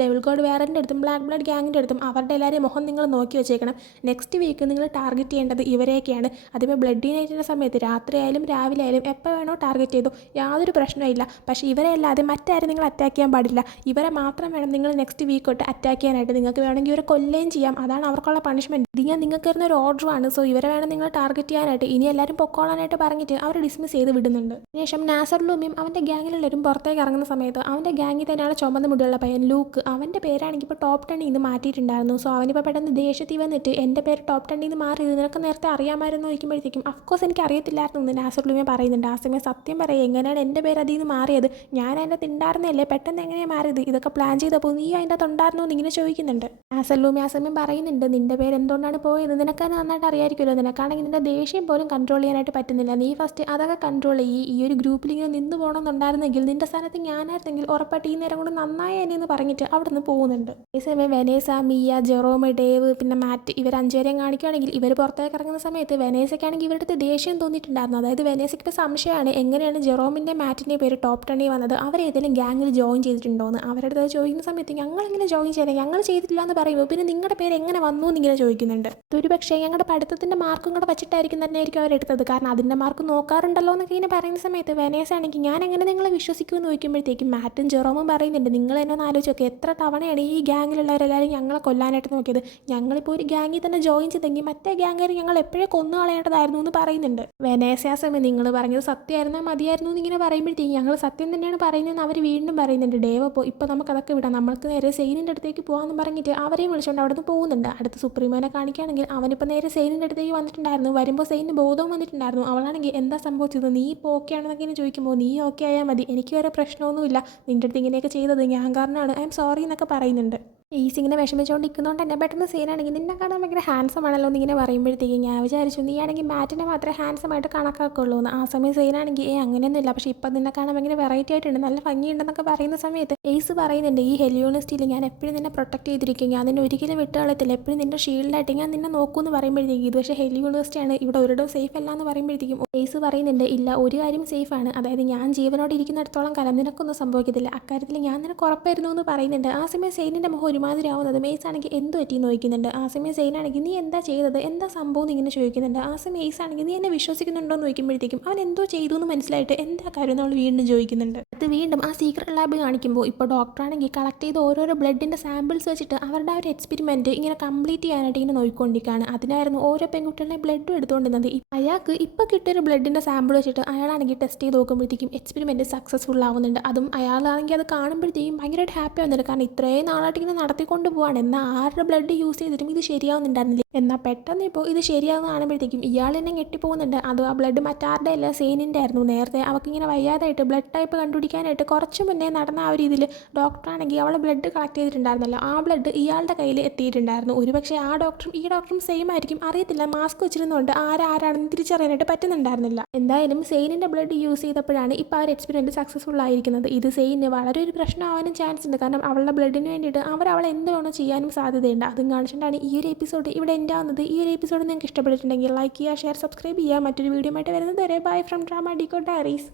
ഡെവിൾ ഗോഡ് വാരിയറിൻ്റെ അടുത്തും ബ്ലാക്ക് ബ്ലഡ് ഗ്യാങ്ങിൻ്റെ അടുത്തും അവരുടെ എല്ലാവരെയും മുഖം നിങ്ങൾ നോക്കി വെച്ചേക്കണം, നെക്സ്റ്റ് വീക്ക് നിങ്ങൾ ടാർഗറ്റ് ചെയ്യേണ്ടത് ഇവരെയൊക്കെയാണ്. അതിപ്പോൾ ബ്ലഡ് നൈറ്റിൻ്റെ സമയത്ത് രാത്രിയായാലും രാവിലെ ആയാലും എപ്പോൾ വേണോ ടാർഗറ്റ് ചെയ്തു, യാതൊരു പ്രശ്നമില്ല. പക്ഷേ ഇവരെ അല്ലാതെ മറ്റാരും നിങ്ങൾ അറ്റാക്ക് ചെയ്യാൻ പാടില്ല, ഇവരെ മാത്രം വേണം നിങ്ങൾ നെക്സ്റ്റ് വീക്ക് തൊട്ട് അറ്റാക്ക് ചെയ്യാനായിട്ട്. നിങ്ങൾക്ക് വേണമെങ്കിൽ ഇവരെ കൊല്ലുകയും ചെയ്യാം, അതാണ് അവർക്കുള്ള പണിഷ്മെൻറ്റ്. ഇത് ഞാൻ നിങ്ങൾക്ക് തരുന്ന ഒരു ഓർഡറുമാണ്, സോ ഇവരെ വേണം നിങ്ങൾ ടാർഗറ്റ് ചെയ്യാനായിട്ട്. ഇനി എല്ലാവരും പൊക്കോളാനായിട്ട് പറഞ്ഞിട്ട് അവർ ഡിസ്മിസ് ചെയ്ത് വിടുന്നുണ്ട്. ശേഷം നാസർ ലൂമിയും അവൻ്റെ ഗ്യാങ്ങിലുള്ളവരും പുറത്തേക്ക് ഇറങ്ങുന്ന സമയത്ത് അവൻ്റെ ഗ്യാങ്ങിൽ തന്നെയാണ് ചുമന്ന മുടിയുള്ള പയ്യൻ ലൂക്ക്, അവൻ്റെ പേരാണെങ്കിൽ ഇപ്പോൾ ടോപ്പ് 10 നിന്ന് മാറ്റിയിട്ടുണ്ടായിരുന്നു. സോ അവനിപ്പോൾ പെട്ടെന്ന് ദേഷ്യത്തിൽ വന്നിട്ട് എൻ്റെ പേര് ടോപ്പ് 10 നിന്ന് മാറി, നിനക്ക് നേരത്തെ അറിയാമായിരുന്നു ചോദിക്കുമ്പോഴത്തേക്കും അഫ്കോഴ്സ് എനിക്ക് അറിയത്തില്ലായിരുന്നു എന്ന് നാസർ ലൂമിയ പറയുന്നുണ്ട്. ആ സമയം സത്യം പറയുക എങ്ങനെയാണ് എൻ്റെ പേര് അതിൽ നിന്ന് മാറിയത്, ഞാൻ അതിൻ്റെ തിണ്ടായിരുന്നല്ലേ, പെട്ടെന്ന് എങ്ങനെയാണ് മാറിയത്, ഇതൊക്കെ പ്ലാൻ ചെയ്തപ്പോൾ നീ അതിൻ്റെ അകത്ത് ഉണ്ടായിരുന്നു എന്ന് ഇങ്ങനെ ചോദിക്കുന്നുണ്ട്. നാസർ ലൂമിയ ആ സമയം പറയുന്നുണ്ട് നിൻ്റെ പേര് എന്തുകൊണ്ടാണ് പോയത് നിനക്ക് നന്നായിട്ട് അറിയാമായിരിക്കുമല്ലോ, നിനക്കാണെങ്കിൽ നിൻ്റെ ദേഷ്യം പോലും കൺട്രോൾ ചെയ്യാനായിട്ട് പറ്റുന്നില്ല, നീ ഫസ്റ്റ് അതൊക്കെ കൺട്രോൾ ചെയ്യും. ഈ ഒരു ഗ്രൂപ്പിൽ ഇങ്ങനെ നിന്ന് പോകണമെന്നുണ്ടായിരുന്നെങ്കിൽ നിൻ്റെ സ്ഥാനത്ത് ഞാനായിരുന്നെങ്കിൽ ഉറപ്പായിട്ട് ഈ നേരം കൊണ്ട് നന്നായി എന്നെ എന്ന് പറഞ്ഞിട്ട് അവിടെ നിന്ന് പോകുന്നുണ്ട്. അതേസമയം വെനേസ, മിയ, ജെറോം, ഡേവ് പിന്നെ മാറ്റ് ഇവർ അഞ്ചുപേരെയും കാണിക്കുകയാണെങ്കിൽ ഇവർ പുറത്തേക്ക് ഇറങ്ങുന്ന സമയത്ത് വെനേസയ്ക്കാണെങ്കിൽ ഇവരുടെ അടുത്ത് ദേഷ്യം തോന്നിയിട്ടുണ്ടായിരുന്നു. അതായത് വെനേസയ്ക്ക് ഇപ്പോൾ സംശയമാണ് എങ്ങനെയാണ് ജെറോമിൻ്റെ മാറ്റിൻ്റെ പേര് ടോപ്പ് 10 വന്നത്, അവർ ഏതെങ്കിലും ഗ്യാങ്ങിൽ ജോയിൻ ചെയ്തിട്ടുണ്ടോ എന്ന്. അവരുടെ അടുത്ത് ചോദിക്കുന്ന സമയത്ത് ഞങ്ങളിങ്ങനെ ജോയിൻ ചെയ്യാൻ ഞങ്ങൾ ചെയ്തിട്ടില്ല എന്ന് പറയുമ്പോൾ പിന്നെ നിങ്ങളുടെ പേര് എങ്ങനെ വന്നു എന്നിങ്ങനെ ചോദിക്കുന്നുണ്ട്. ഒരു പക്ഷേ ഞങ്ങളുടെ പഠിത്തത്തിൻ്റെ മാർക്കും കൂടെ വെച്ചിട്ടായിരിക്കും തന്നെയായിരിക്കും അവരെടുത്തത്, കാരണം അതിൻ്റെ മാർക്ക് നോക്കാറുണ്ടല്ലോ എന്നൊക്കെ ഇങ്ങനെ പറയുന്ന സമയത്ത് വെനേസ ആണെങ്കിൽ ഞാൻ എങ്ങനെ നിങ്ങളെ വിശ്വസിക്കുമെന്ന് ചോദിക്കുമ്പോഴത്തേക്കും മാറ്റും ജെറോമും പറയുന്നുണ്ട് നിങ്ങൾ എന്നെ ഒന്ന് ആലോചിച്ച് നോക്കി, എത്ര തവണയാണ് ഈ ഗ്യാങ്ങിലുള്ളവരെല്ലാവരും ഞങ്ങളെ കൊല്ലാനായിട്ട് നോക്കിയത്, ഞങ്ങളിപ്പോൾ ഒരു ഗ്യാങ്ങിൽ തന്നെ ജോയിൻ ചെയ്തെങ്കിൽ മറ്റേ ഗ്യാങ്ങുകാർ ഞങ്ങൾ എപ്പോഴേ കൊന്നു കളയേണ്ടതായിരുന്നു എന്ന് പറയുന്നുണ്ട്. വെനേസ ആ സമയം നിങ്ങൾ പറഞ്ഞത് സത്യമായിരുന്നാൽ മതിയായിരുന്നു എന്നിങ്ങനെ പറയുമ്പോഴത്തേക്കും ഞങ്ങൾ സത്യം തന്നെയാണ് പറയുന്നതെന്ന് അവർ വീണ്ടും പറയുന്നുണ്ട്. ഡേവ് അപ്പോൾ ഇപ്പോൾ നമുക്കതൊക്കെ വിടാം, നമ്മൾക്ക് നേരെ സെയിനിൻ്റെ അടുത്തേക്ക് പോകാമെന്ന് പറഞ്ഞിട്ട് അവരെയും വിളിച്ചുകൊണ്ട് അവിടെ നിന്ന് പോകുന്നുണ്ട്. അടുത്ത സുപ്രീമോനെ കാണിക്കുകയാണെങ്കിൽ അവനിപ്പോൾ നേരെ സെയിനിൻ്റെ അടുത്തേക്ക് വന്നിട്ടുണ്ടായിരുന്നു. വരുമ്പോൾ സെയിനിന് ബോധവും വന്നിട്ടുണ്ടായിരുന്നു. അവളാണെങ്കിൽ എന്താ സംഭവിച്ചത്, നീ ഇപ്പോൾ ഓക്കെ ആണെന്നൊക്കെ ഇങ്ങനെ ചോദിക്കുമ്പോൾ നീ ഓക്കെ ആയാൽ മതി, എനിക്ക് വേറെ പ്രശ്നമൊന്നുമില്ല, നിൻ്റെ അടുത്ത് ഇങ്ങനെയൊക്കെ ചെയ്തത് ഞാൻ കാരണമാണ്, ഐ എം സോറി എന്നൊക്കെ പറയുന്നുണ്ട്. ഈസ് ഇങ്ങനെ വിഷമിച്ചുകൊണ്ടിരിക്കുന്നതുകൊണ്ട് തന്നെ പെട്ടെന്ന് സീനാണെങ്കിൽ നിന്നെ കാണാൻ ഭയങ്കര ഹാൻസം ആണല്ലോ എന്നിങ്ങനെ പറയുമ്പോഴത്തേക്കും ഞാൻ വിചാരിച്ചു നീ ആണെങ്കിൽ മാറ്റിനെ മാത്രമേ ഹാൻസം ആയിട്ട് കണക്കാക്കുള്ളൂ എന്ന്. ആ സമയം സീനാണെങ്കിൽ അങ്ങനെയൊന്നുമില്ല, പക്ഷേ ഇപ്പം നിന്നെ കാണാൻ ഭയങ്കര വെറൈറ്റി ആയിട്ടുണ്ട്, നല്ല ഭംഗിയുണ്ടെന്നൊക്കെ പറയുന്ന സമയത്ത് എയ്സ് പറയുന്നുണ്ട് ഈ ഹെലിയോണിസ്റ്റിൽ ഞാൻ എപ്പോഴും നിന്നെ പ്രൊട്ടക്ട് ചെയ്തിരിക്കും, ഞാൻ നിന്നെ ഒരിക്കലും വിട്ട് കളയത്തില്ല, എപ്പോഴും നിൻ്റെ ഷീൽഡായിട്ട് ഞാൻ നിന്നെ നോക്കുമെന്ന് പറയുമ്പോഴത്തേക്കും ഇത് പക്ഷേ ഹെലി യൂണിവേഴ്സിറ്റിയാണ്, ഇവിടെ ഒരിടവും സേഫ് അല്ല എന്ന് പറയുമ്പോഴത്തേക്കും എയ്സ് പറയുന്നുണ്ട് ഇല്ല ഒരു കാര്യം സേഫാണ്, അതായത് ഞാൻ ജീവനോട് ഇരിക്കുന്നിടത്തോളം കാലം നിനക്കൊന്നും സംഭവിക്കത്തില്ല, അക്കാര്യത്തിൽ ഞാൻ നിനക്ക് ഉറപ്പായിരുന്നു എന്ന് പറയുന്നുണ്ട്. ആ സമയം സെയിനിൻ്റെ മുഖം ഒരുമാതിരി ആവുന്നത് മെയ്സ് ആണെങ്കിൽ എന്ത് പറ്റിയെന്ന് ചോദിക്കുന്നുണ്ട്. ആ സമയം സെയിനാണെങ്കിൽ നീ എന്താ ചെയ്തത്, എന്താ സംഭവം എന്ന് ഇങ്ങനെ ചോദിക്കുന്നുണ്ട്. ആ സമയം മെയ്സ് ആണെങ്കിൽ നീ എന്നെ വിശ്വസിക്കുന്നുണ്ടോ എന്ന് ചോദിക്കുമ്പോഴത്തേക്കും അവൻ എന്തോ ചെയ്തു എന്ന് മനസ്സിലായിട്ട് എന്താ കാര്യം നമ്മൾ വീണ്ടും ചോദിക്കുന്നുണ്ട്. അത് വീണ്ടും ആ സീക്രട്ട് ലാബ് കാണിക്കുമ്പോൾ ഇപ്പോൾ ഡോക്ടറാണെങ്കിൽ കളക്ട് ചെയ്ത് ഓരോരോ ബ്ലഡിൻ്റെ സാമ്പിൾസ് വെച്ചിട്ട് അവരുടെ ആ ഒരു എക്സ്പെരിമെൻറ്റ് ഇങ്ങനെ കംപ്ലീറ്റ് ചെയ്യാനായിട്ട് ഇങ്ങനെ നോക്കിക്കൊണ്ടിരിക്കുകയാണ്. അതിനായിരുന്നു ഓരോ പെൺകുട്ടികളുടെ ബ്ലഡും എടുത്തുകൊണ്ടിരുന്നത്. അയാൾക്ക് ഇപ്പോൾ കിട്ടിയൊരു ബ്ലഡിൻ്റെ സാമ്പിൾ വെച്ചിട്ട് അയാളാണെങ്കിൽ ടെസ്റ്റ് ചെയ്ത് നോക്കുമ്പോഴത്തേക്കും എക്സ്പെരിമെൻറ്റ് സക്സസ്ഫുൾ ആവുന്നുണ്ട്. അതും അയാളാണെങ്കിൽ അത് കാണുമ്പോഴത്തേക്കും ഭയങ്കരമായിട്ട് ഹാപ്പി ആവുന്നുണ്ട്, കാരണം ഇത്രയും നാളായിട്ട് ഇങ്ങനെ നടത്തിക്കൊണ്ട് പോവാണ്. എന്നാൽ ആരുടെ ബ്ലഡ് യൂസ് ചെയ്തിട്ടും ഇത് ശരിയാവുന്നുണ്ടായിരുന്നില്ല. എന്നാൽ പെട്ടെന്ന് ഇപ്പോൾ ഇത് ശരിയാവുന്ന കാണുമ്പോഴത്തേക്കും ഇയാൾ തന്നെ ഞെട്ടിപ്പോകുന്നുണ്ട്. അത് ആ ബ്ലഡ് മറ്റാരുടെ അല്ല, സെയിനിൻ്റെ ആയിരുന്നു. നേരത്തെ അവൾക്കിങ്ങനെ വയ്യാതായിട്ട് ബ്ലഡ് ടൈപ്പ് കണ്ടുപിടിക്കാനായിട്ട് കുറച്ച് മുന്നേ നടന്ന ആ ഒരു ഇതിൽ ഡോക്ടറാണെങ്കിൽ അവളെ ബ്ലഡ് കളക്ട് ചെയ്തിട്ടുണ്ടായിരുന്നല്ലോ, ആ ബ്ലഡ് ഇയാളുടെ കയ്യിൽ എത്തിയിട്ടുണ്ടായിരുന്നു. ഒരുപക്ഷെ ആ ഡോക്ടറും ഈ ഡോക്ടറും സെയിം ആയിരിക്കും, അറിയത്തില്ല. മാസ്ക് വെച്ചിരുന്നുകൊണ്ട് ആരാണെന്ന് തിരിച്ചറിയാനായിട്ട് പറ്റുന്നുണ്ടായിരുന്നില്ല. എന്തായാലും സെയിനിൻ്റെ ബ്ലഡ് യൂസ് ചെയ്തപ്പോഴാണ് ഇപ്പോൾ ആ ഒരു എക്സ്പെരിമെൻറ്റ് സക്സസ്ഫുൾ ആയിരിക്കുന്നത്. ഇത് സെയിന് വളരെ ഒരു പ്രശ്നമാവാനും ചാൻസ് ഉണ്ട്. കാരണം അവളുടെ ബ്ലഡിന് വേണ്ടിയിട്ട് അവളെ എന്ത് വേണോ ചെയ്യാനും സാധ്യതയുണ്ട്. അതും കാണിച്ചിട്ടാണ് ഈ ഒരു എപ്പിസോഡ് ഇവിടെ എൻ്റെ ആവുന്നത്. ഈ ഒരു എപ്പിസോഡ് നിങ്ങൾക്ക് ഇഷ്ടപ്പെട്ടിട്ടുണ്ടെങ്കിൽ ലൈക്ക് ചെയ്യുക, ഷെയർ, സബ്സ്ക്രൈബ് ചെയ്യുക. മറ്റൊരു വീഡിയോ ആയിട്ട് വരുന്നത് വരെ bye from drama decode diaries.